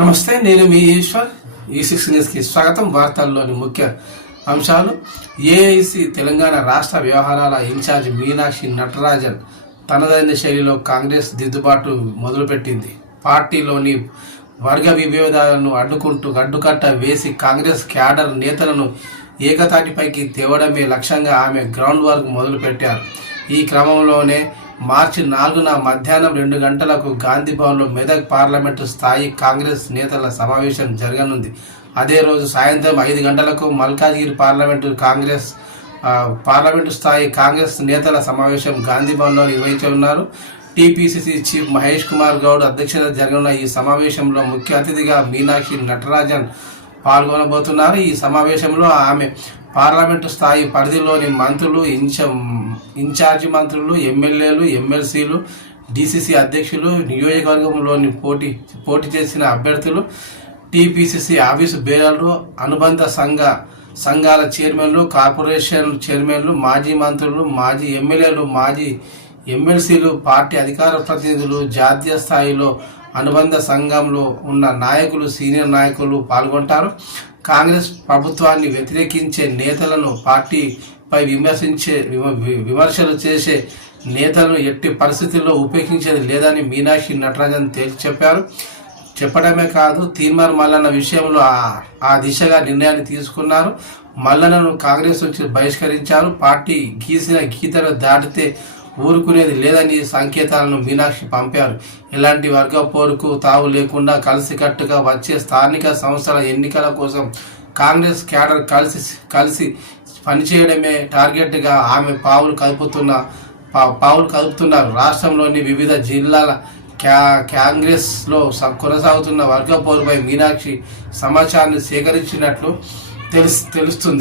నమస్తే నేను మీ ఈశ్వర్. E ఈ సిక్స్ స్వాగతం. వార్తల్లోని ముఖ్య అంశాలు. ఏఐసి తెలంగాణ రాష్ట్ర వ్యవహారాల ఇన్ఛార్జ్ మీనాక్షి నటరాజన్ తనదైన శైలిలో కాంగ్రెస్ దిద్దుబాటు మొదలుపెట్టింది. పార్టీలోని వర్గ విభేదాలను అడ్డుకుంటూ అడ్డుకట్ట వేసి కాంగ్రెస్ క్యాడర్ నేతలను ఏకతాటిపైకి తేవడమే లక్ష్యంగా ఆమె గ్రౌండ్ వర్క్ మొదలుపెట్టారు. ఈ క్రమంలోనే మార్చి నాలుగున మధ్యాహ్నం రెండు గంటలకు గాంధీ భవన్లో మెదక్ పార్లమెంటు స్థాయి కాంగ్రెస్ నేతల సమావేశం జరగనుంది. అదే రోజు సాయంత్రం ఐదు గంటలకు మల్కాజ్గిరి పార్లమెంటు కాంగ్రెస్ పార్లమెంటు స్థాయి కాంగ్రెస్ నేతల సమావేశం గాంధీ భవన్లో నిర్వహించనున్నారు. టీపీసీసీ చీఫ్ మహేష్ కుమార్ గౌడ్ అధ్యక్షత జరగనున్న ఈ సమావేశంలో ముఖ్య అతిథిగా మీనాక్షి నటరాజన్ పాల్గొనబోతున్నారు. ఈ సమావేశంలో ఆమె పార్లమెంటు స్థాయి పరిధిలోని మంత్రులు ఇన్ఛ ఇన్ఛార్జి మంత్రులు ఎమ్మెల్యేలు ఎమ్మెల్సీలు డిసిసి అధ్యక్షులు నియోజకవర్గంలోని పోటీ పోటీ చేసిన అభ్యర్థులు టీపీసీసీ ఆఫీసు బేరర్లు అనుబంధ సంఘ సంఘాల చైర్మన్లు కార్పొరేషన్ చైర్మన్లు మాజీ మంత్రులు మాజీ ఎమ్మెల్యేలు మాజీ ఎమ్మెల్సీలు పార్టీ అధికార ప్రతినిధులు జాతీయ స్థాయిలో అనుబంధ సంఘంలో ఉన్న నాయకులు సీనియర్ నాయకులు పాల్గొంటారు. కాంగ్రెస్ ప్రభుత్వాన్ని వ్యతిరేకించే నేతలను పార్టీపై విమర్శించే విమ- విమర్శలు చేసే నేతలను ఎట్టి పరిస్థితుల్లో ఉపేక్షించేది లేదని మీనాక్షి నటరాజన్ తేల్చి చెప్పారు. చెప్పడమే కాదు తీర్మాన్ మల్లన్న విషయంలో ఆ- ఆ దిశగా నిర్ణయాన్ని తీసుకున్నారు. మల్లన్నను కాంగ్రెస్ నుంచి బహిష్కరించారు. పార్టీ గీసిన గీతను దాటితే ఊరుకునేది లేదని సంకేతాలను మీనాక్షి పంపారు. ఇలాంటి వర్గ పోరుకు తావు లేకుండా కలిసికట్టుగా వచ్చే స్థానిక సంస్థల ఎన్నికల కోసం కాంగ్రెస్ క్యాడర్ కలిసి కలిసి పనిచేయడమే టార్గెట్గా ఆమె పావులు కదుపుతున్న పా- పావులు కదుపుతున్నారు. రాష్ట్రంలోని వివిధ జిల్లాల క్యా కాంగ్రెస్లో కొనసాగుతున్న వర్గ పోరుపై మీనాక్షి సమాచారాన్ని సేకరించినట్లు తెలుస్ తెలుస్తుంది.